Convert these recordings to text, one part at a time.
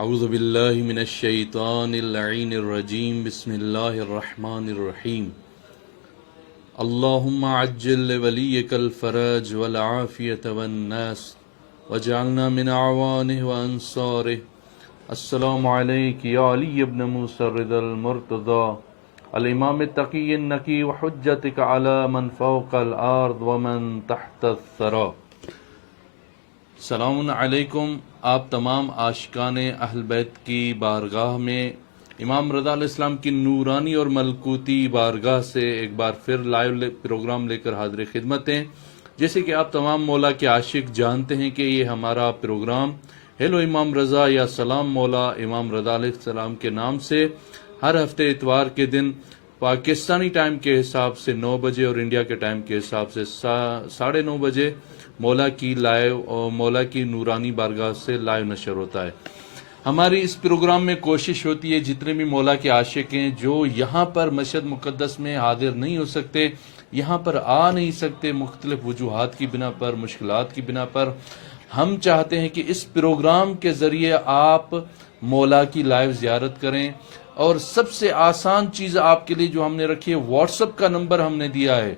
اعوذ باللہ من الشیطان اللعین الرجیم بسم اللہ الرحمن الرحیم اللہم عجل لولیک الفرج والعافیت والناس وجعلنا من اعوانہ وانصارہ. السلام علیک یا علی ابن موسیٰ الرضا المرتضی الامام التقی النقی وحجتک علی من فوق الارض ومن تحت الثری. السلام علیکم. آپ تمام عاشقان اہل بیت کی بارگاہ میں امام رضا علیہ السلام کی نورانی اور ملکوتی بارگاہ سے ایک بار پھر لائیو پروگرام لے کر حاضر خدمت ہیں. جیسے کہ آپ تمام مولا کے عاشق جانتے ہیں کہ یہ ہمارا پروگرام ہیلو امام رضا یا سلام مولا امام رضا علیہ السلام کے نام سے ہر ہفتے اتوار کے دن پاکستانی ٹائم کے حساب سے 9 بجے اور انڈیا کے ٹائم کے حساب سے 9:30 بجے مولا کی لائیو اور مولا کی نورانی بارگاہ سے لائیو نشر ہوتا ہے. ہماری اس پروگرام میں کوشش ہوتی ہے جتنے بھی مولا کے عاشق ہیں جو یہاں پر مشہد مقدس میں حاضر نہیں ہو سکتے، یہاں پر آ نہیں سکتے مختلف وجوہات کی بنا پر، مشکلات کی بنا پر، ہم چاہتے ہیں کہ اس پروگرام کے ذریعے آپ مولا کی لائیو زیارت کریں. اور سب سے آسان چیز آپ کے لیے جو ہم نے رکھی ہے، واٹس ایپ کا نمبر ہم نے دیا ہے.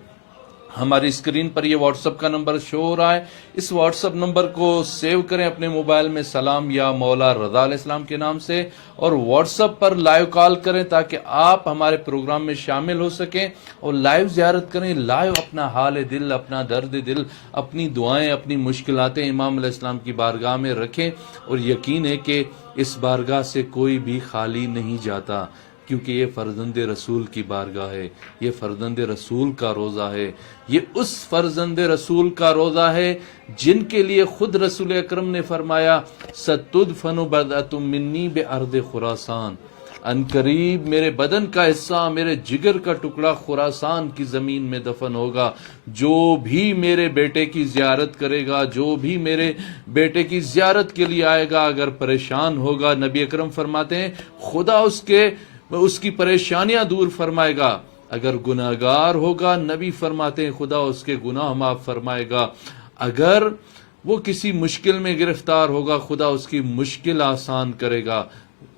ہماری اسکرین پر یہ واٹس ایپ کا نمبر شو ہو رہا ہے. اس واٹس ایپ نمبر کو سیو کریں اپنے موبائل میں، سلام یا مولا رضا علیہ السلام کے نام سے، اور واٹس ایپ پر لائیو کال کریں تاکہ آپ ہمارے پروگرام میں شامل ہو سکیں اور لائیو زیارت کریں. لائیو اپنا حال دل، اپنا درد دل، اپنی دعائیں، اپنی مشکلاتیں امام علیہ السلام کی بارگاہ میں رکھیں. اور یقین ہے کہ اس بارگاہ سے کوئی بھی خالی نہیں جاتا، کیونکہ یہ فرزند رسول کی بارگاہ ہے، یہ فرزند رسول کا روضہ ہے، یہ اس فرزند رسول کا روضہ ہے جن کے لیے خود رسول اکرم نے فرمایا ستدفن بضعۃ منی بارض خراسان، ان قریب میرے بدن کا حصہ، میرے جگر کا ٹکڑا خراسان کی زمین میں دفن ہوگا. جو بھی میرے بیٹے کی زیارت کرے گا، جو بھی میرے بیٹے کی زیارت کے لیے آئے گا، اگر پریشان ہوگا، نبی اکرم فرماتے ہیں خدا اس کی پریشانیاں دور فرمائے گا. اگر گناہگار ہوگا، نبی فرماتے ہیں خدا اس کے گناہ معاف فرمائے گا. اگر وہ کسی مشکل میں گرفتار ہوگا، خدا اس کی مشکل آسان کرے گا.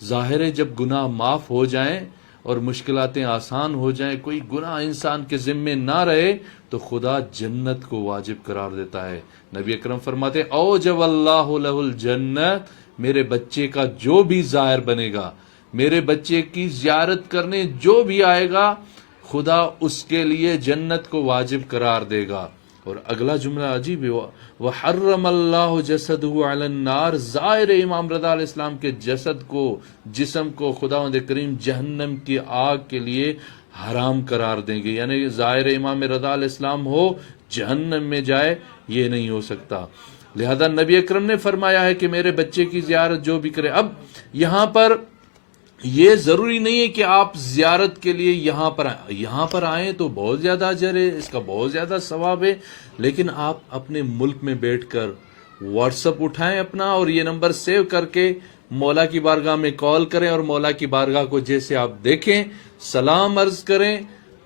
ظاہر ہے جب گناہ معاف ہو جائیں اور مشکلاتیں آسان ہو جائیں، کوئی گناہ انسان کے ذمے نہ رہے، تو خدا جنت کو واجب قرار دیتا ہے. نبی اکرم فرماتے ہیں اوجب اللہ لہ الجنت، میرے بچے کا جو بھی ظاہر بنے گا، میرے بچے کی زیارت کرنے جو بھی آئے گا، خدا اس کے لیے جنت کو واجب قرار دے گا. اور اگلا جملہ عجیب ہے، وحرم اللہ جسدہ علی النار، زائر امام رضا علیہ السلام کے جسد کو، جسم کو خداوند کریم جہنم کی آگ کے لیے حرام قرار دیں گے. یعنی زائر امام رضا علیہ السلام ہو جہنم میں جائے، یہ نہیں ہو سکتا. لہذا نبی اکرم نے فرمایا ہے کہ میرے بچے کی زیارت جو بھی کرے. اب یہاں پر یہ ضروری نہیں ہے کہ آپ زیارت کے لیے یہاں پر آئیں تو بہت زیادہ اجر ہے، اس کا بہت زیادہ ثواب ہے. لیکن آپ اپنے ملک میں بیٹھ کر واٹس ایپ اٹھائیں اپنا، اور یہ نمبر سیو کر کے مولا کی بارگاہ میں کال کریں، اور مولا کی بارگاہ کو جیسے آپ دیکھیں سلام عرض کریں.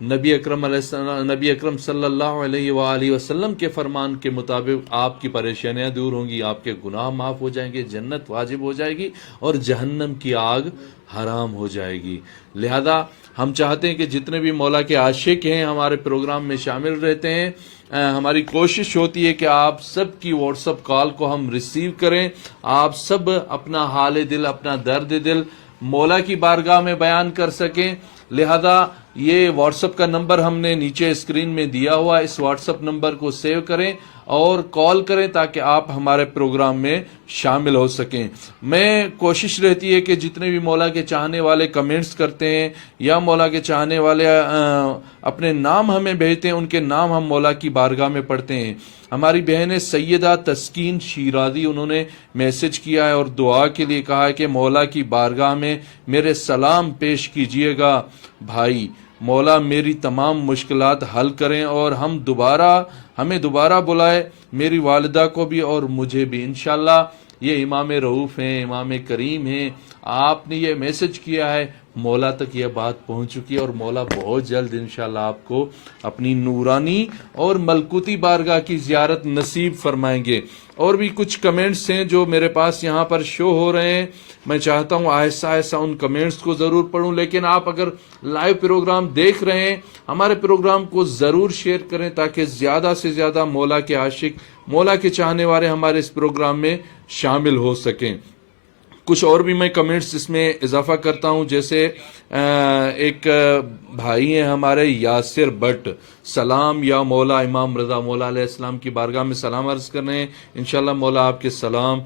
نبی اکرم صلی اللہ علیہ وآلہ وسلم کے فرمان کے مطابق آپ کی پریشانیاں دور ہوں گی، آپ کے گناہ معاف ہو جائیں گے، جنت واجب ہو جائے گی اور جہنم کی آگ حرام ہو جائے گی. لہذا ہم چاہتے ہیں کہ جتنے بھی مولا کے عاشق ہیں ہمارے پروگرام میں شامل رہتے ہیں، ہماری کوشش ہوتی ہے کہ آپ سب کی واٹس ایپ کال کو ہم ریسیو کریں، آپ سب اپنا حال دل، اپنا درد دل مولا کی بارگاہ میں بیان کر سکیں. لہذا یہ واٹس ایپ کا نمبر ہم نے نیچے اسکرین میں دیا ہوا ہے، اس واٹس ایپ نمبر کو سیو کریں اور کال کریں تاکہ آپ ہمارے پروگرام میں شامل ہو سکیں. میں کوشش رہتی ہے کہ جتنے بھی مولا کے چاہنے والے کمنٹس کرتے ہیں یا مولا کے چاہنے والے اپنے نام ہمیں بھیجتے ہیں، ان کے نام ہم مولا کی بارگاہ میں پڑھتے ہیں. ہماری بہن سیدہ تسکین شیرازی، انہوں نے میسج کیا ہے اور دعا کے لیے کہا ہے کہ مولا کی بارگاہ میں میرے سلام پیش کیجئے گا بھائی، مولا میری تمام مشکلات حل کریں اور ہمیں دوبارہ بلائے، میری والدہ کو بھی اور مجھے بھی. انشاءاللہ یہ امام رؤوف ہیں، امام کریم ہیں، آپ نے یہ میسج کیا ہے، مولا تک یہ بات پہنچ چکی ہے، اور مولا بہت جلد انشاءاللہ آپ کو اپنی نورانی اور ملکوتی بارگاہ کی زیارت نصیب فرمائیں گے۔ اور بھی کچھ کمنٹس ہیں جو میرے پاس یہاں پر شو ہو رہے ہیں، میں چاہتا ہوں آہستہ آہستہ ان کمنٹس کو ضرور پڑھوں، لیکن آپ اگر لائیو پروگرام دیکھ رہے ہیں ہمارے پروگرام کو ضرور شیئر کریں تاکہ زیادہ سے زیادہ مولا کے عاشق، مولا کے چاہنے والے ہمارے اس پروگرام میں شامل ہو سکیں۔ کچھ اور بھی میں کمنٹس اس میں اضافہ کرتا ہوں، جیسے ایک بھائی ہیں ہمارے یاسر بٹ، سلام یا مولا امام رضا، مولا علیہ السلام کی بارگاہ میں سلام عرض کر رہے ہیں، انشاءاللہ مولا آپ کے سلام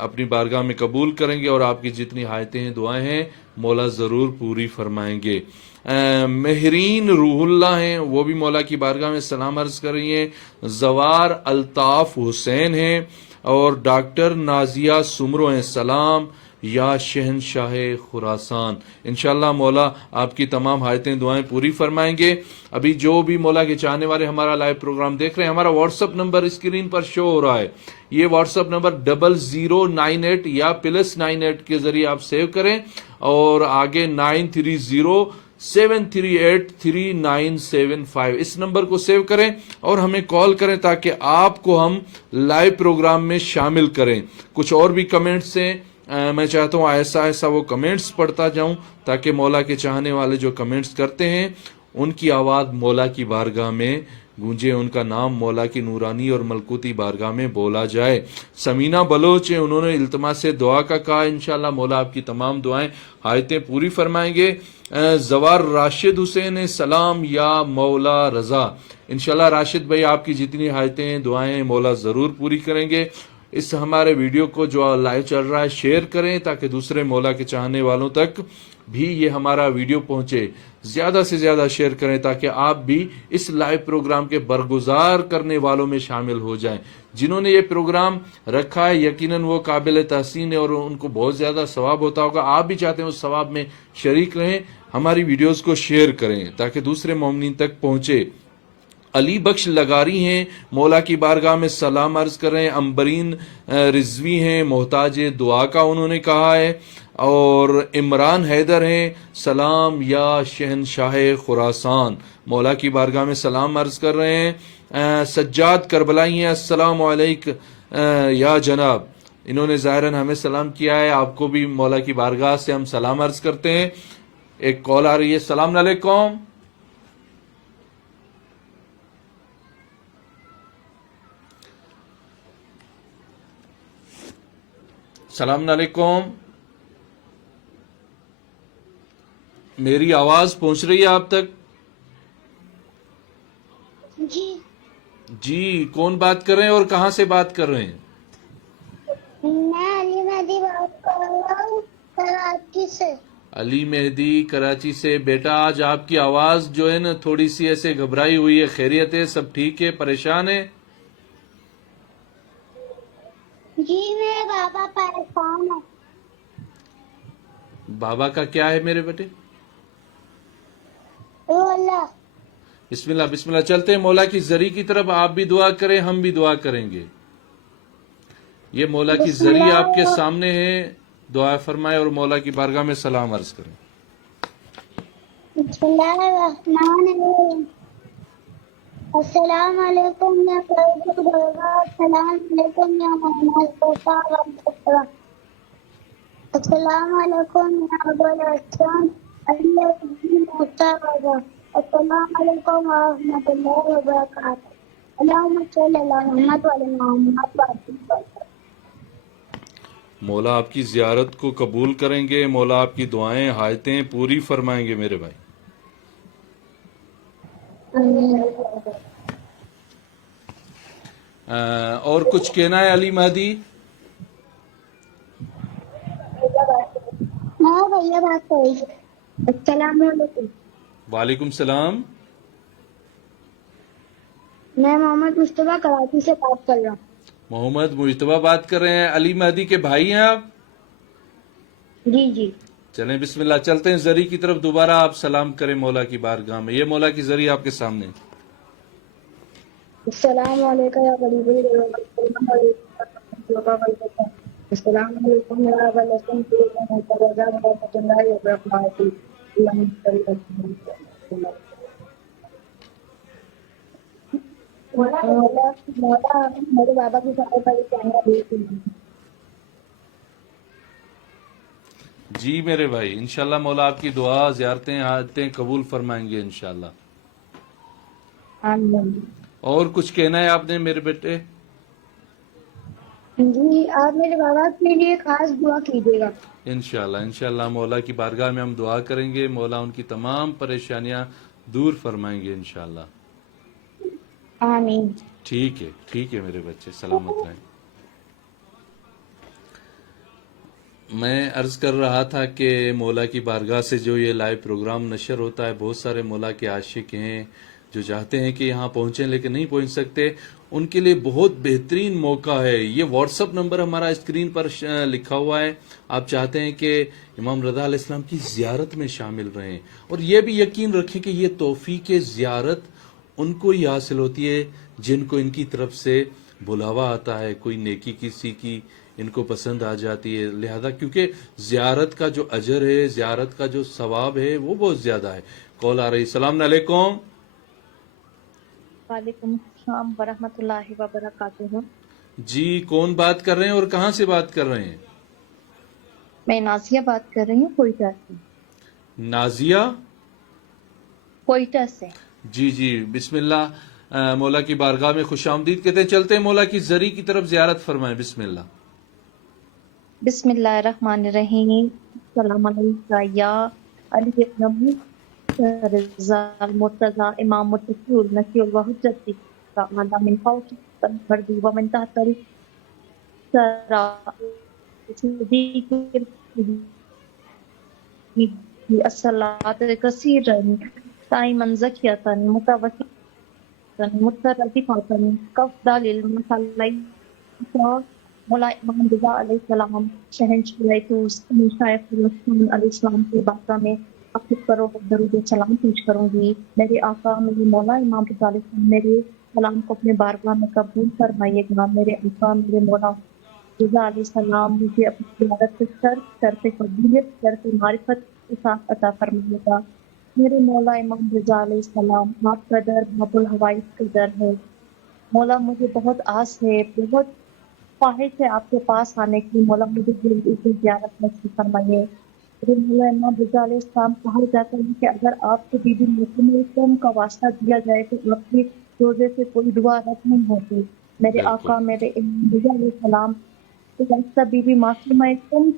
اپنی بارگاہ میں قبول کریں گے، اور آپ کی جتنی حاجتیں ہیں، دعائیں ہیں، مولا ضرور پوری فرمائیں گے۔ مہرین روح اللہ ہیں، وہ بھی مولا کی بارگاہ میں سلام عرض کر رہی ہیں۔ زوار الطاف حسین ہیں، اور ڈاکٹر نازیہ سمرو ہیں، سلام یا شہنشاہ خراسان، انشاءاللہ مولا آپ کی تمام حاجتیں دعائیں پوری فرمائیں گے۔ ابھی جو بھی مولا کے چاہنے والے ہمارا لائیو پروگرام دیکھ رہے ہیں، ہمارا واٹس ایپ نمبر اسکرین پر شو ہو رہا ہے، یہ واٹس ایپ نمبر 0098 یا +98 کے ذریعے آپ سیو کریں، اور آگے 9307383975 اس نمبر کو سیو کریں اور ہمیں کال کریں تاکہ آپ کو ہم لائیو پروگرام میں شامل کریں۔ کچھ اور بھی کمنٹس ہیں، میں چاہتا ہوں آہستہ آہستہ وہ کمنٹس پڑھتا جاؤں تاکہ مولا کے چاہنے والے جو کمنٹس کرتے ہیں ان کی آواز مولا کی بارگاہ میں گونجے، ان کا نام مولا کی نورانی اور ملکوتی بارگاہ میں بولا جائے۔ سمینہ بلوچ ہیں، انہوں نے التماس دعا کا کہا، انشاءاللہ مولا آپ کی تمام دعائیں حاجتیں پوری فرمائیں گے۔ زوار راشد حسین ہیں، سلام یا مولا رضا، انشاءاللہ راشد بھائی آپ کی جتنی حاجتیں ہیں، دعائیں ہیں، مولا ضرور پوری کریں گے۔ اس ہمارے ویڈیو کو جو لائیو چل رہا ہے شیئر کریں تاکہ دوسرے مولا کے چاہنے والوں تک بھی یہ ہمارا ویڈیو پہنچے، زیادہ سے زیادہ شیئر کریں تاکہ آپ بھی اس لائیو پروگرام کے برگزار کرنے والوں میں شامل ہو جائیں۔ جنہوں نے یہ پروگرام رکھا ہے یقیناً وہ قابل تحسین ہے اور ان کو بہت زیادہ ثواب ہوتا ہوگا، آپ بھی چاہتے ہیں اس ثواب میں شریک رہیں، ہماری ویڈیوز کو شیئر کریں تاکہ دوسرے مومنین تک پہنچے۔ علی بخش لگاری ہیں، مولا کی بارگاہ میں سلام عرض کر رہے ہیں۔ امبرین رضوی ہیں، محتاج دعا کا انہوں نے کہا ہے۔ اور عمران حیدر ہیں، سلام یا شہنشاہ خراسان، مولا کی بارگاہ میں سلام عرض کر رہے ہیں۔ سجاد کربلائی ہیں، السلام علیکم یا جناب، انہوں نے ظاہراً ہمیں سلام کیا ہے، آپ کو بھی مولا کی بارگاہ سے ہم سلام عرض کرتے ہیں۔ ایک کال آ رہی ہے، السلام علیکم۔ السلام علیکم، میری آواز پہنچ رہی ہے آپ تک؟ جی جی، کون بات کر رہے ہیں اور کہاں سے بات کر رہے ہیں؟ میں علی مہدی بات کر رہا ہوں کراچی سے۔ علی مہدی کراچی سے۔ بیٹا آج آپ کی آواز جو ہے نا تھوڑی سی ایسے گھبرائی ہوئی ہے، خیریت ہے؟ سب ٹھیک ہے؟ پریشان ہے؟ جی میرے بابا پریشان ہے۔ بابا کا کیا ہے میرے بیٹے؟ او اللہ، بسم اللہ بسم اللہ، چلتے ہیں مولا کی زری کی طرف، آپ بھی دعا کریں ہم بھی دعا کریں گے۔ یہ مولا کی بسم زری آپ کے اللہ سامنے ہے، دعا فرمائے اور مولا کی بارگاہ میں سلام عرض کریں۔ بسم اللہ الرحمن الرحیم۔ السلام علیکم یا فیض الرضا، السلام علیکم یا محمد رسول، السلام علیکم یا ابو الحسن علی الدین مرتضی، السلام علیکم ورحمۃ اللہ وبرکاتہ، اللہم صلی علی محمد وعلی محمد وسلم۔ مولا آپ کی زیارت کو قبول کریں گے، مولا آپ کی دعائیں حاجتیں پوری فرمائیں گے میرے بھائی۔ اور کچھ کہنا ہے علی مہدی؟ ہاں بھیا بات کریے۔ السلام علیکم، وعلیکم السلام۔ میں محمد مصطفیٰ کراچی سے بات کر رہا ہوں۔ محمد مجتبیٰ بات کر رہے ہیں، علی مہدی کے بھائی ہیں آپ؟ جی جی، چلیں بسم اللہ، چلتے ہیں زری کی طرف، دوبارہ آپ سلام کریں مولا کی بارگاہ میں۔ یہ مولا کی زری آپ کے سامنے۔ السلام علیکم یا غریب السلام علیکم۔ السلام علیکم یا ابا الحسن ورحمۃ اللہ وبرکاتہ. اللہم صلی علی محمد. مولا میرے بابا کی سارے بڑے کیمرہ دیکھ لی. جی میرے بھائی، انشاءاللہ مولا آپ کی دعا زیارتیں حاجتیں قبول فرمائیں گے انشاءاللہ. آمین. اور کچھ کہنا ہے آپ نے میرے بیٹے؟ جی آپ میرے بابا کے لیے خاص دعا کیجیے گا. انشاءاللہ مولا کی بارگاہ میں ہم دعا کریں گے، مولا ان کی تمام پریشانیاں دور فرمائیں گے انشاءاللہ. آمین. ٹھیک ہے میرے بچے، سلامت رہیں. میں عرض کر رہا تھا کہ مولا کی بارگاہ سے جو یہ لائیو پروگرام نشر ہوتا ہے، بہت سارے مولا کے عاشق ہیں جو چاہتے ہیں کہ یہاں پہنچیں لیکن نہیں پہنچ سکتے. ان کے لیے بہت بہترین موقع ہے. یہ واٹس اپ نمبر ہمارا اسکرین پر لکھا ہوا ہے. آپ چاہتے ہیں کہ امام رضا علیہ السلام کی زیارت میں شامل رہیں، اور یہ بھی یقین رکھیں کہ یہ توفیق زیارت ان کو ہی حاصل ہوتی ہے جن کو ان کی طرف سے بلاوا آتا ہے، کوئی نیکی کسی کی ان کو پسند آ جاتی ہے. لہذا کیونکہ زیارت کا جو اجر ہے، زیارت کا جو ثواب ہے وہ بہت زیادہ ہے. کال آ رہی. السلام علیکم. وعلیکم السلام ورحمۃ اللہ وبرکاتہ. جی کون بات کر رہے ہیں اور کہاں سے بات کر رہے ہیں؟ میں نازیہ بات کر رہی ہوں کوئٹہ سے. نازیہ؟ کوئٹہ سے. جی بسم اللہ. مولا کی بارگاہ میں خوش آمدید کہتے ہیں. چلتے ہیں مولا کی زری کی طرف زیارت فرمائیں. بسم اللہ. بسم اللہ الرحمن الرحیم. السلام علیکم یا علی ابن رضا المرتضی امام متقی النقی الوحجت تعالی من فوق الارض ومن تحت الثرى صدیق الصلاة کثیرا دائما زکیتا متوسطا متردفا کفدال المصلی مولا امام رضا علیہ السلام شہنشاہ طوس شیخ فلسطین علیہ السلام کی بارگاہ میں اپنے کروڑ درود و سلام پیش کروں گی. میرے آقا میرے مولا امام رضا علیہ السلام میرے سلام کو اپنے بارگاہ میں قبول فرمائیے گا. میرے آقا میرے مولا رضا علیہ السلام مجھے اپنی زیارت سے شرف قبولیت شرف معرفت کے ساتھ عطا فرمائیے گا. میرے مولا امام رضا علیہ السلام آپ کا در باب الحوائج کا در ہے. مولا مجھے بہت آس ہے، بہت خواہش ہے آپ کے پاس آنے کی. مولا مجھے کی زیارت نصیب فرمائیے. میرے مولا امام رضا علیہ السلام کہا جاتا ہے کہ اگر آپ کو بی بی معصومہ کا واسطہ دیا جائے تو آپ کی روزے سے کوئی دعا رد نہیں ہوتی. میرے بالکل. آقا میرے امام رضا علیہ السلام واسطہ بی بی معصومہ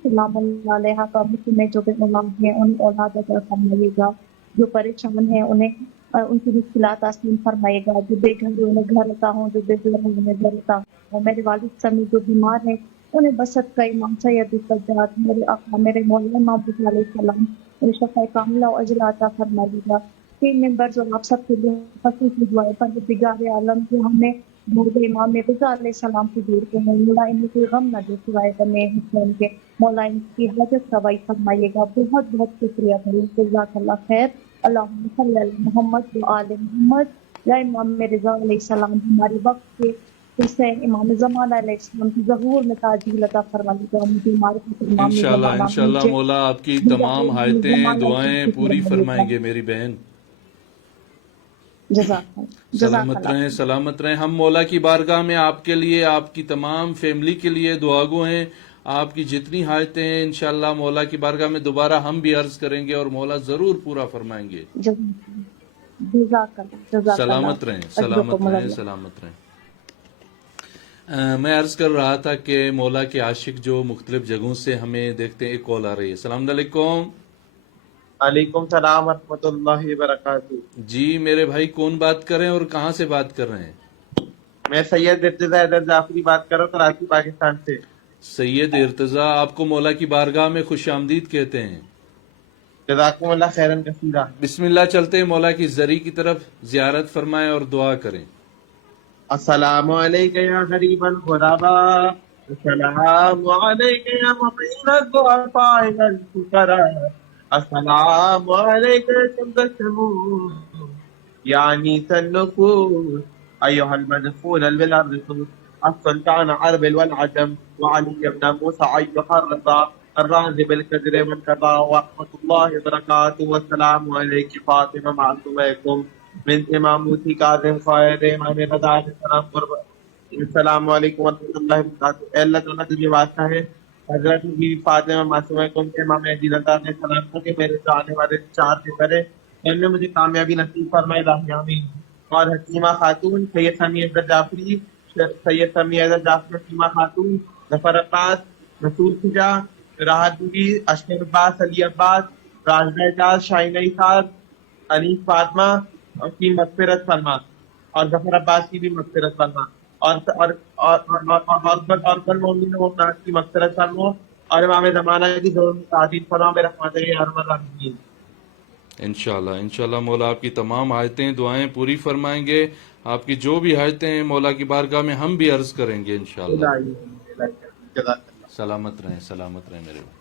سلام اللہ علیہ کا میں جو بے اولاد ہیں ان اولاد عطا فرمائیے گا. جو پریشان ہیں انہیں ان کی مشکلات آسان فرمائیے گا. جو بے گھر ہیں انہیں گھر عطا ہوں، جو بے گھر ہیں انہیں گھر عطا ہوں. میرے والد سمیت جو بیمار ہیں انہیں بسط کا امام سید السجاد میرے آقا میرے مولا امام رضا علیہ السلام میرے شفاء کاملہ و اجر عطا فرمائیے گا. تین ممبرز اور آپ سب کے لیے خصوصی دعائیں پروردگار عالم جو ہم نے بہت امام رضا علیہ السلام سے دور کے ہیں. مولا ان کو غم نہ دے سوائے غمِ حسین کے. مولا ان کی حاجت روائی فرمائیے گا. بہت بہت شکریہ بھائی. جزاک اللہ خیر. اللہم صلی علی محمد و آل محمد. یا امام رضا علیہ السلام ہمارے وقت کے حسین امام زمانہ علیہ السلام کی ظہور میں تعجیل عطا فرمائیے گا. مجھے معرفت امام زمانہ انشاءاللہ مولا آپ کی تمام حاجتیں دعائیں پوری فرمائیں گے میری بہن. سلامت رہیں سلامت رہیں. ہم مولا کی بارگاہ میں آپ کے لیے آپ کی تمام فیملی کے لیے دعا گو ہیں. آپ کی جتنی حاجتیں ہیں انشاءاللہ مولا کی بارگاہ میں دوبارہ ہم بھی عرض کریں گے اور مولا ضرور پورا فرمائیں گے. سلامت رہیں سلامت رہیں سلامت رہیں. میں عرض کر رہا تھا کہ مولا کے عاشق جو مختلف جگہوں سے ہمیں دیکھتے ہیں. ایک کال آ رہی ہے. السلام علیکم. وعلیکم السلام ورحمۃ اللہ وبرکاتہ. جی میرے بھائی کون بات کر رہے ہیں اور کہاں سے بات کر رہے ہیں؟ میں سید ارتضیٰ حیدر جعفری بات کر رہا ہوں کراچی پاکستان سے. سید ارتضیٰ آپ کو مولا کی بارگاہ میں خوش آمدید کہتے ہیں. جزاکم اللہ خیرن کثیرا. بسم اللہ چلتے ہیں مولا کی زری کی طرف زیارت فرمائیں اور دعا کریں. السلام علیکم یا غریب الغرباء، السلام علیکم یا مقیم الضعفاء والفقراء، السلام علیکم یا شمس الشموس یا انیس النفوس ایھا المدفون بالارض السلطان عرب والعجم وعلي بن موسى أيها الرضا الرازي بالكدر والكذا ورحمة الله وبركاته والسلام عليك فاطمة معصومكم من إمامتي كاظم خير إمام رضا علیہ السلام السلام علیکم ورحمۃ اللہ وبرکاتہ. اے اللہ تعالیٰ تجھے واسطہ ہے حضرت بی فاطمہ معصومہ کو امام مہدی رضا علیہ السلام کو کہ میرے جو آنے والے 4 پیپر ہے ان میں مجھے کامیابی نصیب فرمائے الہی آمین. اور حکیمہ خاتون، سید سمیع حیدر جعفری، سید سمیع حیدر جعفری، حکیمہ خاتون، ظفر عباس، رسول خجا، راحت بی، اشرف عباس، علی عباس، راشدہ اعجاز، شاہین احساس، انیس فاطمہ کی مغفرت فرما اور ظفر عباس کی بھی مغفرت فرما اور کل مومنین و مومنات کی مغفرت فرما اور امام زمانہ کی ضرور تعدیل فرما برحمتہ یا ارحم الراحمین. انشاءاللہ مولا آپ کی تمام حاجتیں دعائیں پوری فرمائیں گے. آپ کی جو بھی حاجتیں ہیں مولا کی بارگاہ میں ہم بھی عرض کریں گے انشاءاللہ. سلامت رہیں میرے بھائی.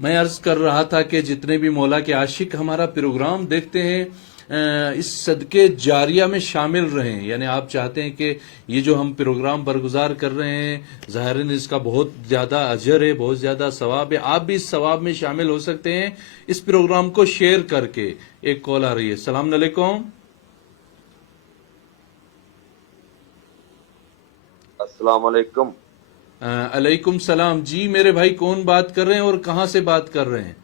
میں عرض کر رہا تھا کہ جتنے بھی مولا کے عاشق ہمارا پروگرام دیکھتے ہیں اس صدقے جاریہ میں شامل رہیں. یعنی آپ چاہتے ہیں کہ یہ جو ہم پروگرام برگزار کر رہے ہیں ظاہراً اس کا بہت زیادہ اجر ہے، بہت زیادہ ثواب ہے. آپ بھی اس ثواب میں شامل ہو سکتے ہیں اس پروگرام کو شیئر کر کے. ایک کال آ رہی ہے. السلام علیکم. السلام علیکم. علیکم السلام. جی میرے بھائی کون بات کر رہے ہیں اور کہاں سے بات کر رہے ہیں؟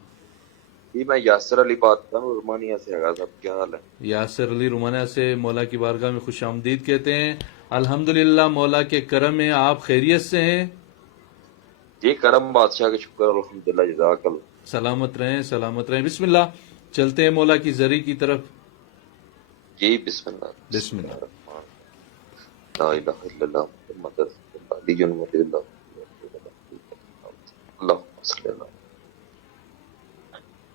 جی میں یاسر علی بات کر رہا ہوں رومانیہ سے. آغاز صاحب کیا حال ہے؟ یاسر علی رومانیہ سے مولا کی بارگاہ میں خوش آمدید کہتے ہیں. الحمدللہ مولا کے کرم میں آپ خیریت سے ہیں؟ جی کرم بادشاہ کا شکر الحمدللہ. جزاک اللہ. سلامت رہیں. بسم اللہ چلتے ہیں مولا کی زری کی طرف. جی بسم اللہ. بسم اللہ. لا الہ الا اللہ محمد رسول اللہ علی ولی اللہ. اللہم صلی اللہ.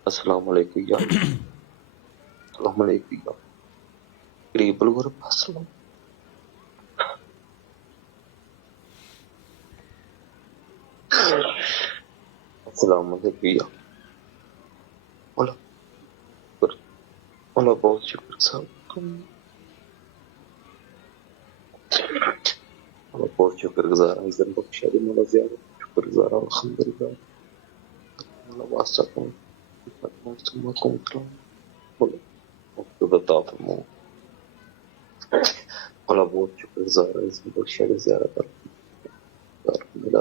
السلام علیکم یا السلام علیکم یا قریب الغرب. السلام السلام علیکم یا اللہ. بہت شکر صاحب، بہت شکر گزار ہوں. عزت بخشا دی مولا زیادہ شکر گزار ہوں الحمدللہ. مولا واسطہ کون بتا فرماؤں. مولا بہت شکر گزار ہوں عزت بخشا دی زیارت.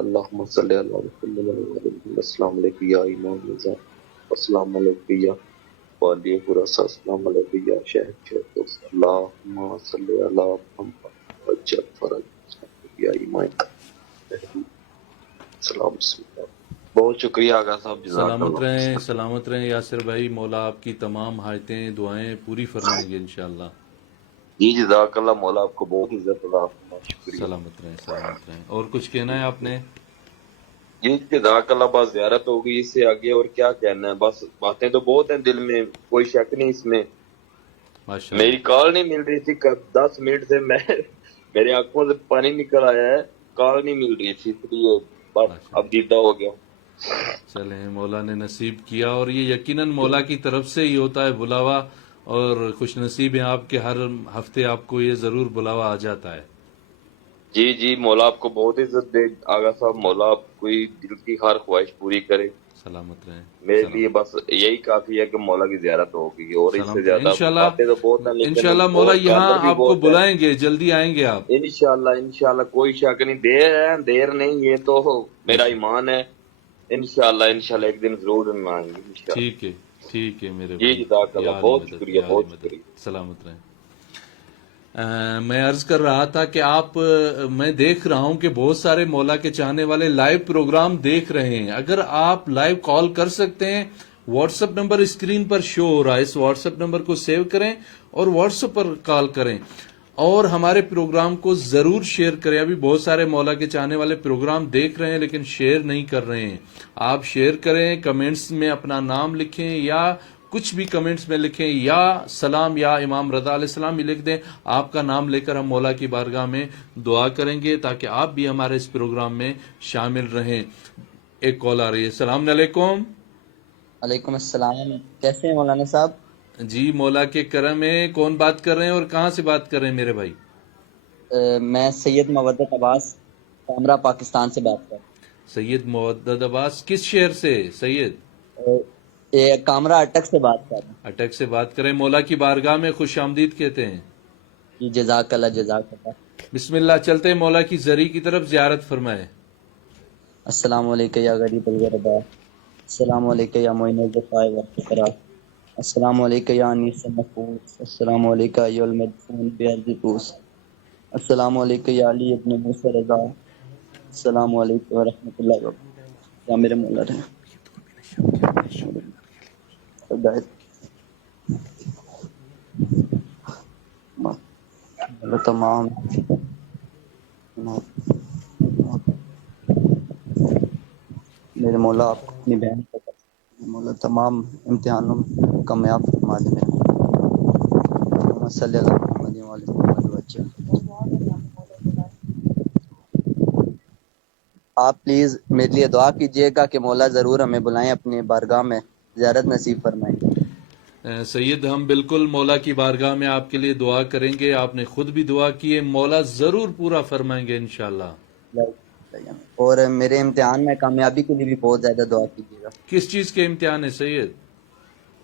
اللہم صلی اللہ علیہ وسلم. السلام علیکم یا امام نظام. السلام علیکم یا والی خراسہ. السلام علیکم یا شہد فردوس. اللہم صلی اللہ محمد وجل فرج یا امام. السلام بسم اللہ. بہت شکریہ آغا صاحب. سلامت رہیں یاسر بھائی. مولا آپ کی تمام حاجتیں دعائیں پوری فرمائیں گے انشاءاللہ. جی جزاک اللہ. مولا آپ کو بہت عزت اللہ. شکریہ. سلامت رہیں. اور کچھ کہنا ہے آپ نے؟ جی جزاک اللہ. بس زیارت ہو گئی، اس سے آگے اور کیا کہنا ہے. بس باتیں تو بہت ہیں دل میں، کوئی شک نہیں اس میں. میری کال نہیں مل رہی تھی 10 منٹ سے. میرے آنکھوں سے پانی نکل آیا ہے. کال نہیں مل رہی تھی اس لیے بس اب دیدہ ہو گیا. چلیں مولا نے نصیب کیا اور یہ یقیناً مولا کی طرف سے ہی ہوتا ہے بلاوا. اور خوش نصیب ہیں آپ کے ہر ہفتے آپ کو یہ ضرور بلاوا آ جاتا ہے. جی جی مولا آپ کو بہت عزت دے آغا صاحب. مولا آپ کوئی دل کی ہر خواہش پوری کرے. سلامت رہیں. میرے لیے بس یہی کافی ہے کہ مولا کی زیارت ہوگی. اور اس سے زیادہ باتیں تو بہت ہیں لیکن انشاءاللہ مولا یہاں آپ کو بلائیں گے. جلدی آئیں گے آپ انشاءاللہ. کوئی شک نہیں. دیر نہیں، یہ تو میرا ایمان ہے. انشاءاللہ ایک دن ضرور آئیں گے. ٹھیک ہے میرے جی جزاک اللہ. بہت شکریہ. سلامت رہیں. میں عرض کر رہا تھا کہ میں دیکھ رہا ہوں کہ بہت سارے مولا کے چاہنے والے لائیو پروگرام دیکھ رہے ہیں. اگر آپ لائیو کال کر سکتے ہیں، واٹس ایپ نمبر اسکرین پر شو ہو رہا ہے، اس واٹس ایپ نمبر کو سیو کریں اور واٹس ایپ پر کال کریں اور ہمارے پروگرام کو ضرور شیئر کریں. ابھی بہت سارے مولا کے چاہنے والے پروگرام دیکھ رہے ہیں لیکن شیئر نہیں کر رہے ہیں. آپ شیئر کریں، کمنٹس میں اپنا نام لکھیں یا کچھ بھی کمنٹس میں لکھیں یا سلام یا امام رضا علیہ السلام بھی لکھ دیں. آپ کا نام لے کر ہم مولا کی بارگاہ میں دعا کریں گے تاکہ آپ بھی ہمارے اس پروگرام میں شامل رہیں. ایک کال آ رہی ہے. السلام علیکم. وعلیکم السلام. کیسے ہیں مولانا صاحب؟ جی مولا کے کرم میں. کون بات کر رہے ہیں اور کہاں سے بات کر رہے ہیں میرے بھائی؟ میں سید مودت عباس کامرا پاکستان سے بات کر رہا سید مودد عباس کس شہر سے سید؟ ہوں۔ یہ کامرا اٹک سے بات کر رہا ہوں۔ اٹک سے بات کریں، مولا کی بارگاہ میں خوش آمدید کہتے ہیں۔ جی جزاک اللہ جزاک اللہ۔ بسم اللہ، چلتے ہیں مولا کی زری کی طرف، زیارت فرمائے۔ السلام علیکم یا غریب الغرباء، السلام علیکم یا معین الضعفاء والفقراء، السلام علیکم یا انیس النفوس، السلام علیکم یا المدفون بارض طوس، السلام علیکم یا علی ابن موسیٰ رضا، السلام علیکم ورحمۃ اللہ وبرکاتہ۔ یا میرے مولا رہے تمام میرے مولا آپ کو اپنی بہن کو مولا تمام امتحانوں میں کامیاب فرما دے۔ اللہم صلی اللہ محمد وعلی محمد وجہ۔ آپ پلیز میرے لیے دعا کیجیے گا کہ مولا ضرور ہمیں بلائیں اپنی بارگاہ میں، زیارت نصیب فرمائیں۔ سید ہم بالکل مولا کی بارگاہ میں آپ کے لیے دعا کریں گے، آپ نے خود بھی دعا کی ہے، مولا ضرور پورا فرمائیں گے انشاءاللہ۔ اور میرے امتحان میں کامیابی کے لیے بھی بہت زیادہ دعا کیجیے گا۔ کس چیز کے امتحان ہے سید؟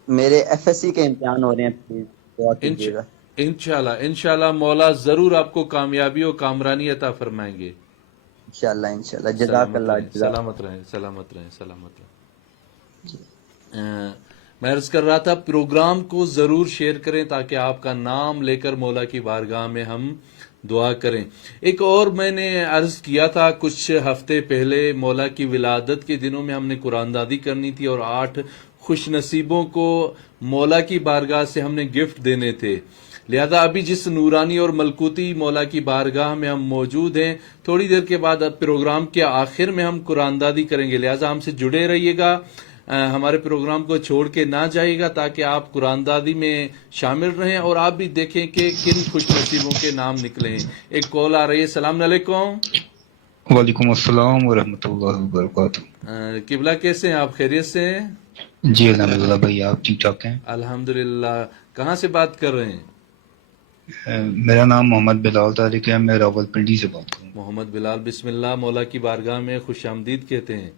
میرے ایف ایس سی کے امتحان ہو رہے ہیں، پلیز دعا کیجیے گا۔ انشاءاللہ مولا ضرور آپ کو کامیابی اور کامرانی عطا فرمائیں گے انشاءاللہ جزاک اللہ جزاک۔ سلامت رہیں سلامت رہیں سلامت رہیں۔ میں عرض کر رہا تھا پروگرام کو ضرور شیئر کریں تاکہ آپ کا نام لے کر مولا کی بارگاہ میں ہم دعا کریں۔ ایک اور میں نے عرض کیا تھا کچھ ہفتے پہلے، مولا کی ولادت کے دنوں میں ہم نے قرآن دادی کرنی تھی اور 8 خوش نصیبوں کو مولا کی بارگاہ سے ہم نے گفٹ دینے تھے، لہذا ابھی جس نورانی اور ملکوتی مولا کی بارگاہ میں ہم موجود ہیں، تھوڑی دیر کے بعد اب پروگرام کے آخر میں ہم قرآن دادی کریں گے، لہذا ہم سے جڑے رہیے گا، ہمارے پروگرام کو چھوڑ کے نہ جائے گا تاکہ آپ قرآن دادی میں شامل رہیں اور آپ بھی دیکھیں کہ کن خوش نصیبوں کے نام نکلے ہیں۔ ایک کال آ رہی ہے۔ السلام علیکم۔ وعلیکم السلام ورحمۃ اللہ وبرکاتہ۔ قبلہ کیسے ہیں آپ؟ خیریت سے ہیں؟ جی الحمدللہ بھائی، آپ ٹھیک ٹھاک ہیں؟ الحمدللہ۔ کہاں سے بات کر رہے ہیں؟ میرا نام محمد بلال طارق ہے، میں راول پنڈی سے بات کروں۔ محمد بلال، بسم اللہ، مولا کی بارگاہ میں خوش آمدید کہتے ہیں۔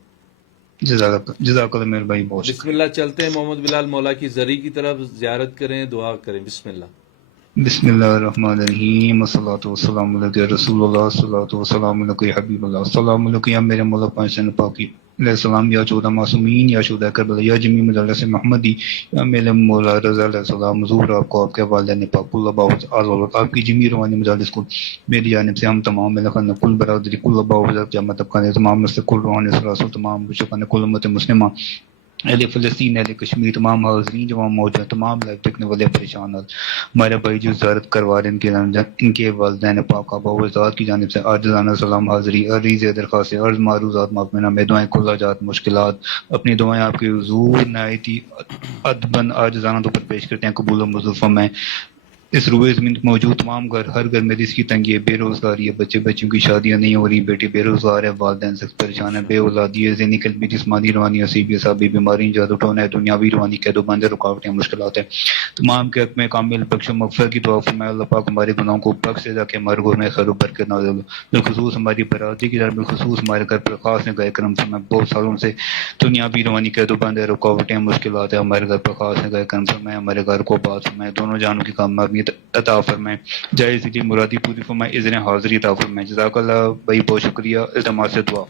جزاک اللہ میرے بھائی، بہت بسم اللہ، چلتے ہیں محمد بلال، مولا کی زری کی طرف، زیارت کریں، دعا کریں۔ بسم اللہ۔ بسم اللہ الرحمن الرحیم، والصلاۃ والسلام علیہ رسول اللہ، الصلاۃ والسلام علیہ حبیب اللہ، السلام علیکم یا میرے مولا پانچ سن پاکی علیہ السلام، یا 14 معصومین، یا شہداء کربلا، یا جمیع مجالس محمدی، یا میرے مولا رضا علیہ السلام، حضور آپ کو، آپ کے والدین پاک، کل باوز آزاد، آپ کی جمیع روحانی مجالس کو میری جانب سے ہم تمام ملکان کل برادری کل باوز جامع طبقہ تمام نسل کل روحانی سلاسل تمام بشکان کل امت مسلمہ، اہل فلسطین، اہل کشمیر، تمام حاضرین جو وہاں موجود ہیں، تمام لائف دیکھنے والے پریشان، ہمارے بھائی جو زیارت کروا رہے ہیں، ان کے والدین پاک آبا و اجداد کی جانب سے عاجزانہ سلام حاضری، عریض درخواست، عرض معروضات معافمنہ میں دعائیں کھلا جات مشکلات، اپنی دعائیں آپ کے حضور نہایتی ادبن عاجزانہ طور پر پیش کرتے ہیں، قبول و منظور فرمائیں۔ اس روئے زمین موجود تمام گھر، ہر گھر میں رزق کی تنگی ہے، بے روزگاری ہے، بچوں کی شادیاں نہیں ہو رہی، بیٹے بے روزگار ہے، والدین سخت پریشان ہیں، بے اولادی ہے، ذہنی قلبی جسمانی روحانی اصیبی اصابی بیماری جادو ٹونا ہے، دنیاوی روحانی قید و بند رکاوٹیں مشکلات ہیں، تمام کے حق میں کامل بخش و مغفرت کی دعا فرمائے۔ اللہ پاک ہمارے گناہوں کو بخش دے تاکہ ہمارے گھر میں خیر و برکت نازل ہو، بالخصوص ہماری برادری کی طرف، بالخصوص ہمارے گھر پر خاص نگاہ کرم فرمائے۔ بہت سالوں سے دنیاوی روحانی قید و بند رکاوٹیں مشکلات ہیں، ہمارے گھر پر خاص نگاہ کرم فرمائے، ہمارے گھر کو آباد فرمائے، دونوں جانوں کی کامیابی عطا فرمائے، جائز دی مرادی پوری فرمائے، اذن حاضری عطا فرمائے۔ جزاک اللہ بھائی، بہت شکریہ، التماس سے دعا۔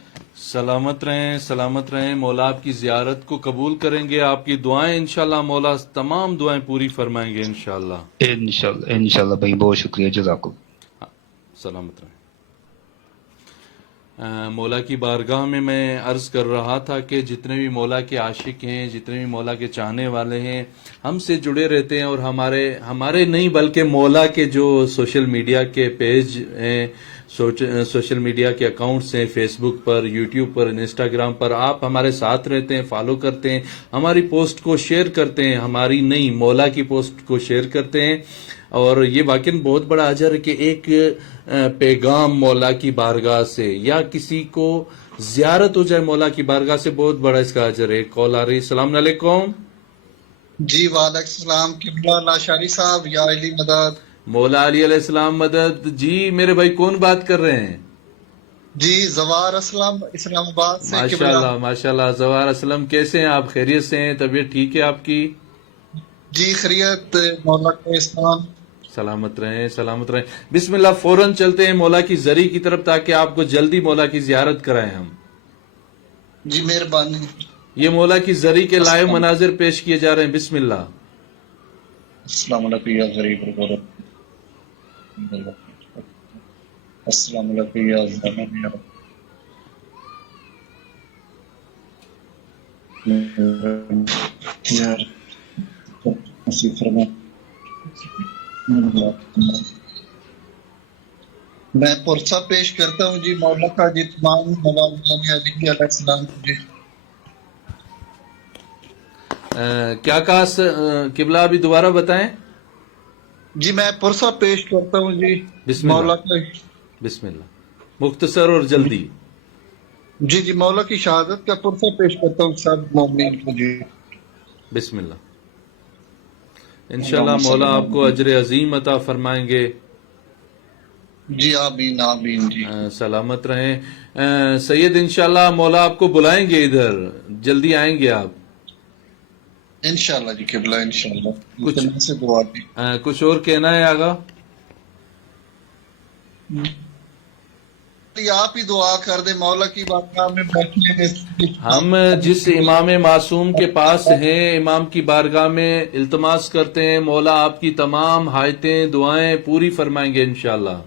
سلامت رہیں سلامت رہیں، مولا آپ کی زیارت کو قبول کریں گے، آپ کی دعائیں انشاءاللہ مولا تمام دعائیں پوری فرمائیں گے انشاءاللہ۔ انشاءاللہ بھائی، بہت شکریہ، جزاک اللہ۔ سلامت رہیں۔ مولا کی بارگاہ میں میں عرض کر رہا تھا کہ جتنے بھی مولا کے عاشق ہیں، جتنے بھی مولا کے چاہنے والے ہیں، ہم سے جڑے رہتے ہیں، اور ہمارے نہیں بلکہ مولا کے جو سوشل میڈیا کے پیج ہیں، سوشل میڈیا کے اکاؤنٹس ہیں، فیس بک پر، یوٹیوب پر، انسٹاگرام پر، آپ ہمارے ساتھ رہتے ہیں، فالو کرتے ہیں، ہماری پوسٹ کو شیئر کرتے ہیں، ہماری نہیں مولا کی پوسٹ کو شیئر کرتے ہیں، اور یہ واقعاً بہت بڑا اجر ہے کہ ایک پیغام مولا کی بارگاہ سے یا کسی کو زیارت ہو جائے مولا کی بارگاہ سے، بہت بڑا اس کا اجر ہے۔ کال آ رہی ہے۔ السلام علیکم۔ جی وعلیکم السلام، قبلہ اللہ شاری صاحب، یا علی مدد۔ مولا علی علیہ السلام مدد. جی میرے بھائی کون بات کر رہے ہیں؟ جی زوار اسلم اسلام آباد سے. ماشاءاللہ ماشاءاللہ. زوار اسلم کیسے ہیں آپ؟ خیریت سے ہیں؟ طبیعت ٹھیک ہے آپ کی؟ جی خیریت مولا کے اسلام. سلامت رہیں سلامت رہیں. بسم اللہ فوراً چلتے ہیں مولا کی زری کی طرف تاکہ آپ کو جلدی مولا کی زیارت کرائیں ہم. جی مہربانی. یہ مولا کی زری کے لائیو مناظر پیش کیے جا رہے ہیں. بسم اللہ. السلام علیکم یا غریب الغرب. السلام علیکم یا زمان یا نصیب فرما. میں پرسہ پیش کرتا ہوں جی مولا کا جی تمام مولانا علی علیہ السلام. جی کیا کہا قبلہ؟ ابھی دوبارہ بتائیں. جی میں پرسہ پیش کرتا ہوں جی بسم مولا اللہ. کا. بسم اللہ مختصر اور جلدی. جی جی مولا کی شہادت کا پرسہ پیش کرتا ہوں سب مومنین کو. جی بسم اللہ. انشاءاللہ مولا آپ کو اجر عظیم عطا فرمائیں گے. جی آمین آمین. جی سلامت رہیں سید. انشاءاللہ مولا آپ کو بلائیں گے ادھر، جلدی آئیں گے آپ انشاءاللہ. جی قبلہ انشاءاللہ. کچھ سے دعا دی. کچھ اور کہنا ہے آگا؟ آپ ہی دعا کر دیں مولا کی بارگاہ میں بیٹھنے میں. ہم جس امام معصوم کے پاس ہیں امام کی بارگاہ میں التماس کرتے ہیں مولا آپ کی تمام حاجتیں دعائیں پوری فرمائیں گے انشاءاللہ.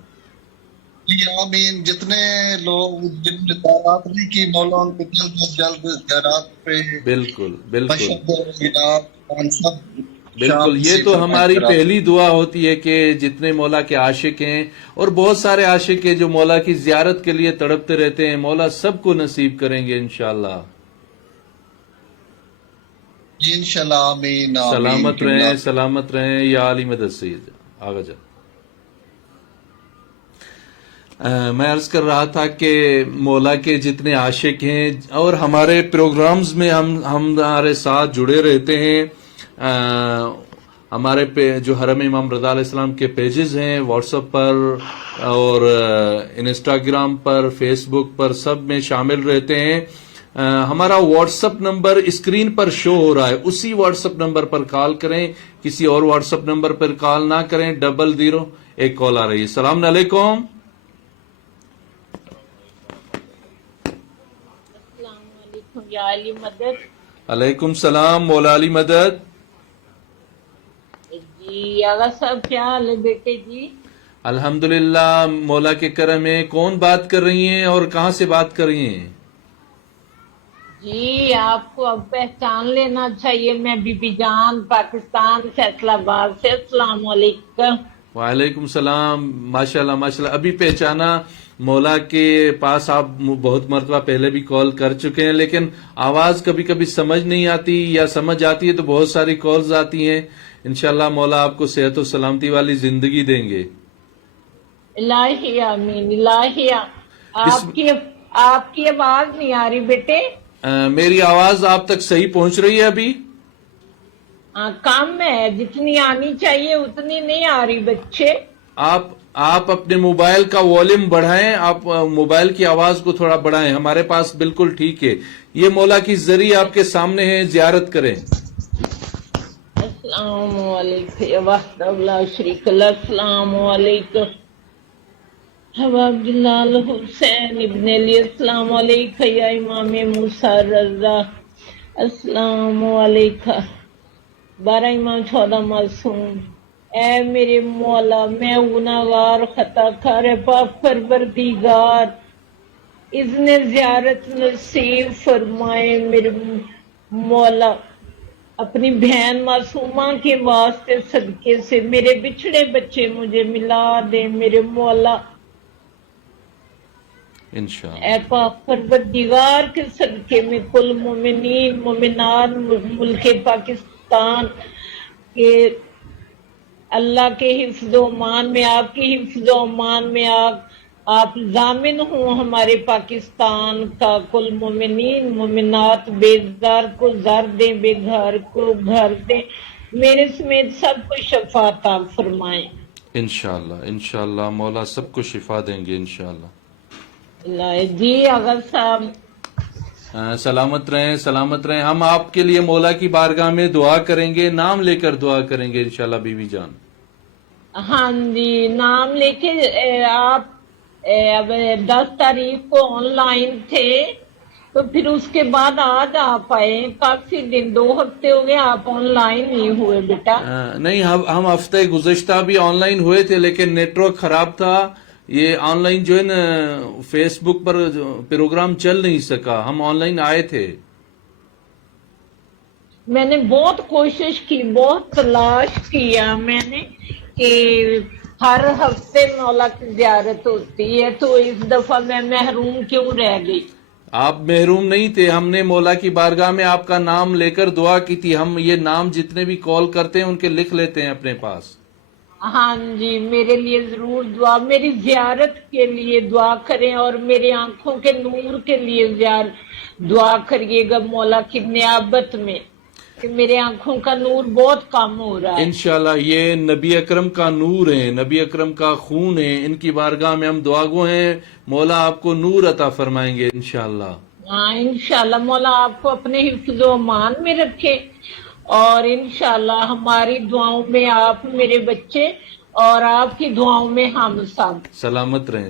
جی آمین. جتنے لوگ جن نے زیارات نہیں کی مولا ان کو جلد از جلد زیارات پہ بالکل بالکل بشد علاج سب. بالکل. یہ تو ہماری پہلی دعا ہوتی ہے کہ جتنے مولا کے عاشق ہیں اور بہت سارے عاشق ہیں جو مولا کی زیارت کے لیے تڑپتے رہتے ہیں، مولا سب کو نصیب کریں گے انشاءاللہ. جی انشاءاللہ آمین. سلامت رہیں سلامت رہیں یا علی مدد سید. آگا جا. میں عرض کر رہا تھا کہ مولا کے جتنے عاشق ہیں اور ہمارے پروگرامز میں ہمارے ساتھ جڑے رہتے ہیں، ہمارے جو حرم امام رضا علیہ السلام کے پیجز ہیں واٹس ایپ پر اور انسٹاگرام پر فیس بک پر سب میں شامل رہتے ہیں. ہمارا واٹس ایپ نمبر اسکرین پر شو ہو رہا ہے، اسی واٹس ایپ نمبر پر کال کریں، کسی اور واٹس ایپ نمبر پر کال نہ کریں. 00 ایک کال آ رہی ہے. السلام علیکم. یا علی مدد. علیکم السلام مولا علی مدد. جی آغا صاحب کیا حال ہے بیٹے؟ جی الحمدللہ مولا کے کرم ہے. کون بات کر رہی ہیں اور کہاں سے بات کر رہی ہیں؟ جی آپ کو اب پہچان لینا چاہیے. میں بی بی جان پاکستان فیصل آباد سے. السلام علیکم. وعلیکم السلام. ماشاءاللہ ماشاءاللہ. ابھی پہچانا. مولا کے پاس آپ بہت مرتبہ پہلے بھی کال کر چکے ہیں لیکن آواز کبھی کبھی سمجھ نہیں آتی یا سمجھ آتی ہے تو بہت ساری کالز آتی ہیں. انشاءاللہ مولا آپ کو صحت و سلامتی والی زندگی دیں گے. الہی آمین الہی. آپ کی آواز نہیں آ رہی بیٹے. میری آواز آپ تک صحیح پہنچ رہی ہے ابھی؟ کم ہے، جتنی آنی چاہیے اتنی نہیں آ رہی بچے. آپ اپنے موبائل کا والیوم بڑھائیں، آپ موبائل کی آواز کو تھوڑا بڑھائیں. ہمارے پاس بالکل ٹھیک ہے. یہ مولا کی ذریعہ آپ کے سامنے ہے، زیارت کریں. السلام علیکم وحدہ لا شریک لہ. السلام علیکم عبداللہ الحسین ابن علی. السلام علیکم یا امام موسیٰ رضا. السلام علیکم 12 امام 14 معصوم. اے میرے مولا میں گناہگار خطا کار پاک پروردگار اذن زیارت نصیب فرمائے. میرے مولا اپنی بہن معصومہ کے واسطے صدقے سے میرے بچھڑے بچے مجھے ملا دے. میرے مولا انشاءاللہ اے پاک پروردگار کے صدقے میں کل مومنین مومنات ملک پاکستان کے اللہ کے حفظ و امان میں، آپ کی حفظ و امان میں آپ ضامن ہوں. ہمارے پاکستان کا کل مومنین مومنات بے زار کو زار دیں، بے گھر کو گھر دیں. میرے سمیت سب کو شفاعت فرمائیں. انشاءاللہ مولا سب کو شفا دیں گے انشاءاللہ. جی اگر صاحب سلامت رہیں. ہم آپ کے لیے مولا کی بارگاہ میں دعا کریں گے, نام لے کر دعا کریں گے انشاءاللہ بی بی جان. ہاں جی نام لے کے آپ اب 10 تاریخ کو آن لائن تھے تو پھر اس کے بعد آج آپ آئے, کافی دن 2 ہفتے ہو گئے آپ آن لائن نہیں ہوئے بیٹا. نہیں ہم ہفتے گزشتہ بھی آن لائن ہوئے تھے لیکن نیٹ ورک خراب تھا. یہ آن لائن جو ہے نا فیس بک پر پروگرام چل نہیں سکا, ہم آن لائن آئے تھے. میں نے بہت کوشش کی, بہت تلاش کیا میں نے کہ ہر ہفتے مولا کی زیارت ہوتی ہے تو اس دفعہ میں محروم کیوں رہ گئی. آپ محروم نہیں تھے, ہم نے مولا کی بارگاہ میں آپ کا نام لے کر دعا کی تھی. ہم یہ نام جتنے بھی کال کرتے ہیں ان کے لکھ لیتے ہیں اپنے پاس. ہاں جی میرے لیے ضرور دعا, میری زیارت کے لیے دعا کریں اور میری آنکھوں کے نور کے لیے دعا کریے گا مولا کی نیابت میں کہ میرے آنکھوں کا نور بہت کم ہو رہا ہے. انشاءاللہ یہ نبی اکرم کا نور ہے, نبی اکرم کا خون ہے, ان کی بارگاہ میں ہم دعا گو ہیں, مولا آپ کو نور عطا فرمائیں گے انشاءاللہ. ہاں انشاءاللہ مولا آپ کو اپنے حفظ و امان میں رکھے اور انشاءاللہ ہماری دعاؤں میں آپ میرے بچے اور آپ کی دعاؤں میں ہم سب سلامت رہیں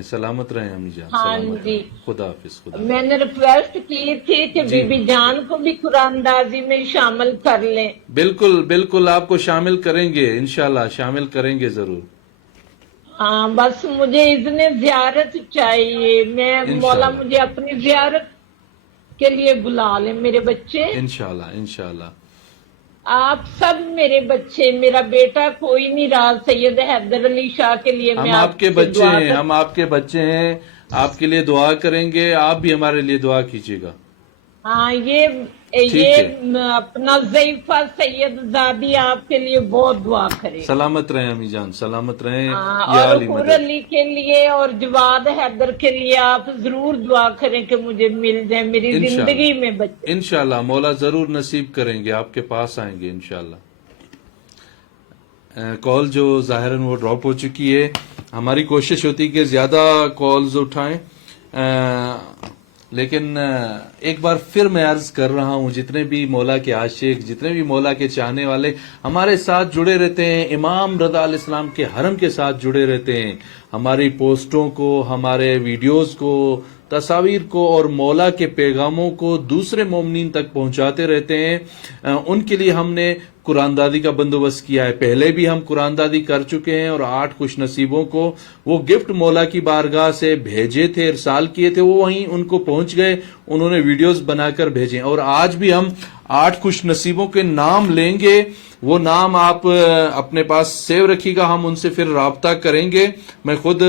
امی جان. ہاں جی خدا حافظ. میں نے ریکویسٹ کی تھی کہ بی بی جان کو بھی قرآن اندازی میں شامل کر لیں. بالکل آپ کو شامل کریں گے انشاءاللہ, شامل کریں گے ضرور. ہاں بس مجھے اذن زیارت چاہیے, میں مولا مجھے اپنی زیارت کے لیے بلا لیں میرے بچے. انشاءاللہ آپ سب میرے بچے, میرا بیٹا کوئی نہیں رہا سید حیدر علی شاہ کے لیے ہم آپ کے بچے ہیں, آپ کے لیے دعا کریں گے, آپ بھی ہمارے لیے دعا کیجیے گا. ہاں یہ اپنا ضعیفہ سید زادی آپ کے لیے بہت دعا کرے. سلامت رہیں امی جان, سلامت رہیں. اور حور علی کے لیے اور جواد حیدر کے لیے آپ ضرور دعا کریں کہ مجھے مل جائے میری زندگی میں بچے. انشاءاللہ مولا ضرور نصیب کریں گے, آپ کے پاس آئیں گے انشاءاللہ. کال جو ظاہراً وہ ڈراپ ہو چکی ہے, ہماری کوشش ہوتی کہ زیادہ کالز اٹھائیں, لیکن ایک بار پھر میں عرض کر رہا ہوں جتنے بھی مولا کے عاشق, جتنے بھی مولا کے چاہنے والے ہمارے ساتھ جڑے رہتے ہیں, امام رضا علیہ السلام کے حرم کے ساتھ جڑے رہتے ہیں, ہماری پوسٹوں کو, ہمارے ویڈیوز کو, تصاویر کو اور مولا کے پیغاموں کو دوسرے مومنین تک پہنچاتے رہتے ہیں. ان کے لیے ہم نے قرآن دادی کا بندوبست کیا ہے. پہلے بھی ہم قرآن دادی کر چکے ہیں اور 8 خوش نصیبوں کو وہ گفٹ مولا کی بارگاہ سے بھیجے تھے, ارسال کیے تھے, وہ وہیں ان کو پہنچ گئے, انہوں نے ویڈیوز بنا کر بھیجے. اور آج بھی ہم 8 خوش نصیبوں کے نام لیں گے, وہ نام آپ اپنے پاس سیو رکھیے گا, ہم ان سے پھر رابطہ کریں گے. میں خود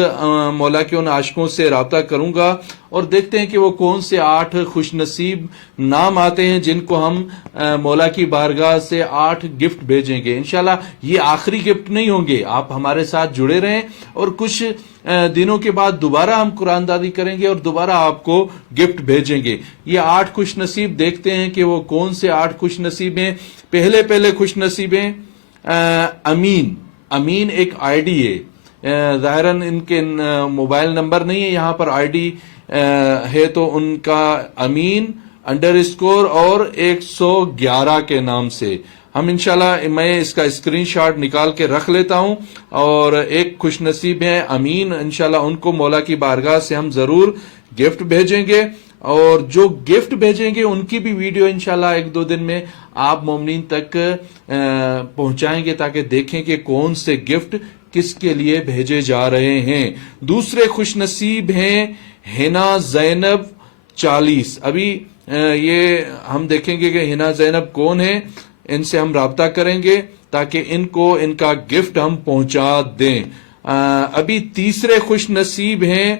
مولا کے ان عاشقوں سے رابطہ کروں گا اور دیکھتے ہیں کہ وہ کون سے 8 خوش نصیب نام آتے ہیں جن کو ہم مولا کی بارگاہ سے 8 گفٹ بھیجیں گے. انشاءاللہ یہ آخری گفٹ نہیں ہوں گے, آپ ہمارے ساتھ جڑے رہیں اور کچھ دنوں کے بعد دوبارہ ہم قرآن دادی کریں گے اور دوبارہ آپ کو گفٹ بھیجیں گے. یہ 8 خوش نصیب دیکھتے ہیں کہ وہ کون سے 8 خوش نصیب ہیں. پہلے خوش نصیب ہیں امین ایک آئی ڈی ہے, ظاہراً ان کے موبائل نمبر نہیں ہے یہاں پر, آئی ڈی ہے تو ان کا امین _ اور 111 کے نام سے. ہم انشاءاللہ میں اس کا اسکرین شاٹ نکال کے رکھ لیتا ہوں اور ایک خوش نصیب ہیں امین, انشاءاللہ ان کو مولا کی بارگاہ سے ہم ضرور گفٹ بھیجیں گے. اور جو گفٹ بھیجیں گے ان کی بھی ویڈیو انشاءاللہ 1-2 دن میں آپ مومنین تک پہنچائیں گے تاکہ دیکھیں کہ کون سے گفٹ کس کے لیے بھیجے جا رہے ہیں. دوسرے خوش نصیب ہیں ہنا زینب 40. ابھی یہ ہم دیکھیں گے کہ ہنا زینب کون ہے, ان سے ہم رابطہ کریں گے تاکہ ان کو ان کا گفٹ ہم پہنچا دیں. ابھی تیسرے خوش نصیب ہیں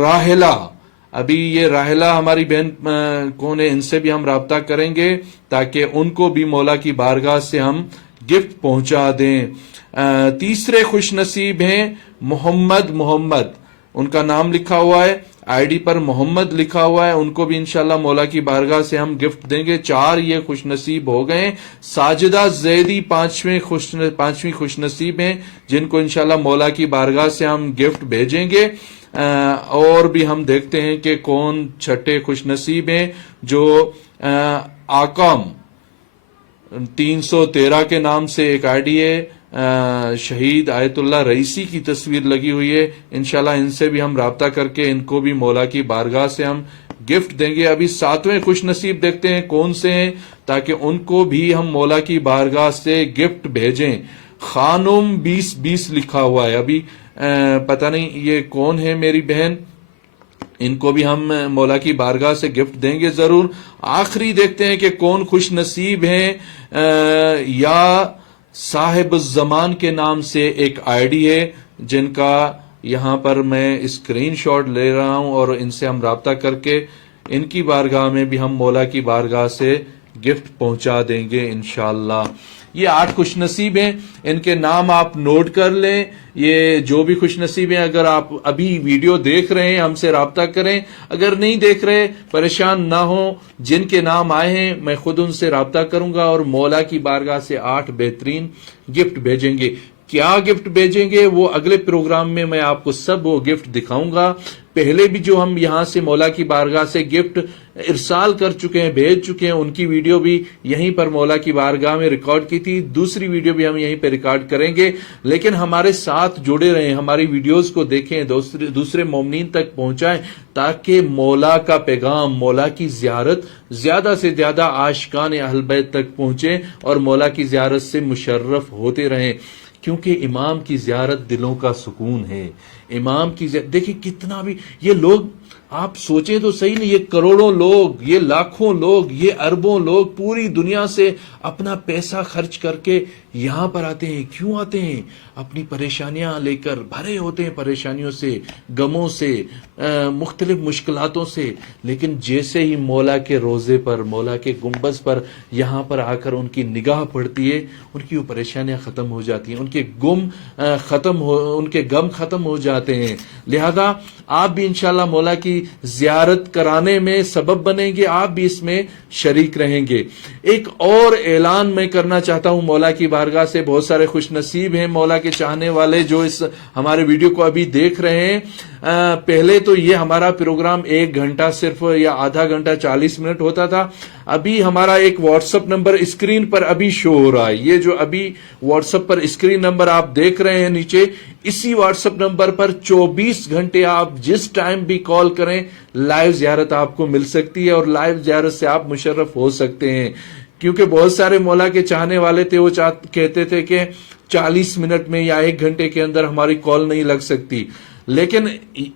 راہلہ. ابھی یہ راہلہ ہماری بہن کون ہے, ان سے بھی ہم رابطہ کریں گے تاکہ ان کو بھی مولا کی بارگاہ سے ہم گفٹ پہنچا دیں. تیسرے خوش نصیب ہیں محمد, ان کا نام لکھا ہوا ہے. آئی ڈی پر محمد لکھا ہوا ہے، ان کو بھی انشاءاللہ مولا کی بارگاہ سے ہم گفٹ دیں گے. 4 یہ خوش نصیب ہو گئے. ساجدہ زیدی 5ویں خوش نصیب ہیں جن کو انشاءاللہ مولا کی بارگاہ سے ہم گفٹ بھیجیں گے. اور بھی ہم دیکھتے ہیں کہ کون چھٹے خوش نصیب ہیں. جو آکام 313 کے نام سے ایک آئی ڈی ہے، شہید آیت اللہ رئیسی کی تصویر لگی ہوئی ہے. انشاءاللہ ان سے بھی ہم رابطہ کر کے ان کو بھی مولا کی بارگاہ سے ہم گفٹ دیں گے. ابھی 7ویں خوش نصیب دیکھتے ہیں کون سے ہیں تاکہ ان کو بھی ہم مولا کی بارگاہ سے گفٹ بھیجیں. خانم 2020 لکھا ہوا ہے، ابھی پتہ نہیں یہ کون ہے میری بہن، ان کو بھی ہم مولا کی بارگاہ سے گفٹ دیں گے ضرور. آخری دیکھتے ہیں کہ کون خوش نصیب ہیں. یا صاحب الزمان کے نام سے ایک آئی ڈی ہے جن کا یہاں پر میں اسکرین شاٹ لے رہا ہوں اور ان سے ہم رابطہ کر کے ان کی بارگاہ میں بھی ہم مولا کی بارگاہ سے گفٹ پہنچا دیں گے انشاءاللہ. یہ 8 خوش نصیب ہیں، ان کے نام آپ نوٹ کر لیں. یہ جو بھی خوش نصیب ہیں، اگر آپ ابھی ویڈیو دیکھ رہے ہیں ہم سے رابطہ کریں، اگر نہیں دیکھ رہے پریشان نہ ہوں. جن کے نام آئے ہیں میں خود ان سے رابطہ کروں گا اور مولا کی بارگاہ سے 8 بہترین گفٹ بھیجیں گے. کیا گفٹ بھیجیں گے وہ اگلے پروگرام میں آپ کو سب وہ گفٹ دکھاؤں گا. پہلے بھی جو ہم یہاں سے مولا کی بارگاہ سے گفٹ ارسال کر چکے ہیں، بھیج چکے ہیں، ان کی ویڈیو بھی یہیں پر مولا کی بارگاہ میں ریکارڈ کی تھی. دوسری ویڈیو بھی ہم یہیں پہ ریکارڈ کریں گے. لیکن ہمارے ساتھ جڑے رہیں، ہماری ویڈیوز کو دیکھیں، دوسرے مومنین تک پہنچائیں تاکہ مولا کا پیغام، مولا کی زیارت زیادہ سے زیادہ عاشقان اہل بیت تک پہنچے اور مولا کی زیارت سے مشرف ہوتے رہیں. کیونکہ امام کی زیارت دلوں کا سکون ہے. امام کی زیارت دیکھیں کتنا بھی یہ لوگ، آپ سوچیں تو صحیح نہیں، یہ کروڑوں لوگ، یہ لاکھوں لوگ، یہ اربوں لوگ پوری دنیا سے اپنا پیسہ خرچ کر کے یہاں پر آتے ہیں. کیوں آتے ہیں؟ اپنی پریشانیاں لے کر، بھرے ہوتے ہیں پریشانیوں سے، غموں سے، مختلف مشکلاتوں سے. لیکن جیسے ہی مولا کے روزے پر، مولا کے گنبد پر یہاں پر آ کر ان کی نگاہ پڑتی ہے، ان کی وہ پریشانیاں ختم ہو جاتی ہیں، ان کے غم ختم ہو جاتے ہیں. لہذا آپ بھی انشاءاللہ مولا کی زیارت کرانے میں سبب بنیں گے، آپ بھی اس میں شریک رہیں گے. ایک اور اعلان میں کرنا چاہتا ہوں مولا کی بارگاہ سے. بہت سارے خوش نصیب ہیں مولا کے چاہنے والے جو اس ہمارے ویڈیو کو ابھی دیکھ رہے ہیں. پہلے تو یہ ہمارا پروگرام 1 گھنٹہ صرف یا آدھا گھنٹہ 40 منٹ ہوتا تھا. ابھی ہمارا ایک واٹس اپ نمبر اسکرین پر ابھی شو ہو رہا ہے. یہ جو ابھی واٹس اپ پر اسکرین نمبر آپ دیکھ رہے ہیں نیچے، اسی واٹس اپ نمبر پر 24 گھنٹے آپ جس ٹائم بھی کال کریں لائیو زیارت آپ کو مل سکتی ہے اور لائیو زیارت سے آپ مشرف ہو سکتے ہیں. کیونکہ بہت سارے مولا کے چاہنے والے تھے، وہ کہتے تھے کہ 40 منٹ میں یا 1 گھنٹے کے اندر ہماری کال نہیں لگ سکتی. لیکن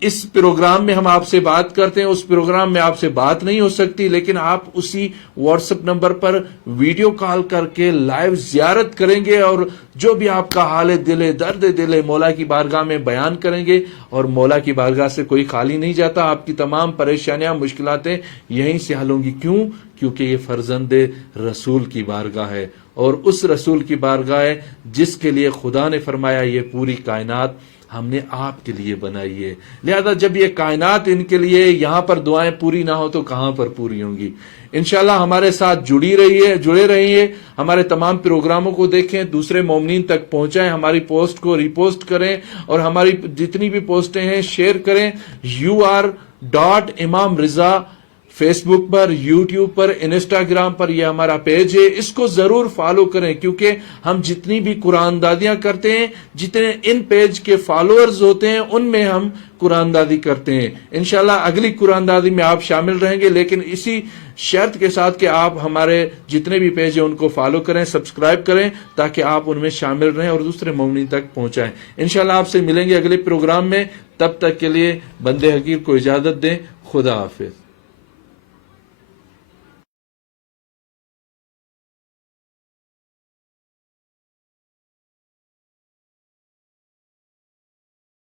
اس پروگرام میں ہم آپ سے بات کرتے ہیں، اس پروگرام میں آپ سے بات نہیں ہو سکتی، لیکن آپ اسی واٹس اپ نمبر پر ویڈیو کال کر کے لائیو زیارت کریں گے اور جو بھی آپ کا حال دل ہے، درد دل ہے، مولا کی بارگاہ میں بیان کریں گے. اور مولا کی بارگاہ سے کوئی خالی نہیں جاتا. آپ کی تمام پریشانیاں، مشکلاتیں یہیں سے حل ہوں گی. کیوں؟ کیونکہ یہ فرزند رسول کی بارگاہ ہے اور اس رسول کی بارگاہ ہے جس کے لیے خدا نے فرمایا یہ پوری کائنات ہم نے آپ کے لیے بنائی ہے. لہذا جب یہ کائنات ان کے لیے یہاں پر دعائیں پوری نہ ہو تو کہاں پر پوری ہوں گی. انشاءاللہ ہمارے ساتھ جڑے رہیے. ہمارے تمام پروگراموں کو دیکھیں، دوسرے مومنین تک پہنچائیں، ہماری پوسٹ کو ریپوسٹ کریں اور ہماری جتنی بھی پوسٹیں ہیں شیئر کریں. UR.امام رضا فیس بک پر، یوٹیوب پر، انسٹاگرام پر یہ ہمارا پیج ہے. اس کو ضرور فالو کریں کیونکہ ہم جتنی بھی قرآن دادیاں کرتے ہیں، جتنے ان پیج کے فالوورز ہوتے ہیں ان میں ہم قرآن دادی کرتے ہیں. انشاءاللہ اگلی قرآن دادی میں آپ شامل رہیں گے، لیکن اسی شرط کے ساتھ کہ آپ ہمارے جتنے بھی پیج ہیں ان کو فالو کریں، سبسکرائب کریں تاکہ آپ ان میں شامل رہیں اور دوسرے مومنین تک پہنچائیں. انشاءاللہ آپ سے ملیں گے اگلے پروگرام میں. تب تک کے لیے بندے حقیر کو اجازت دیں. خدا حافظ.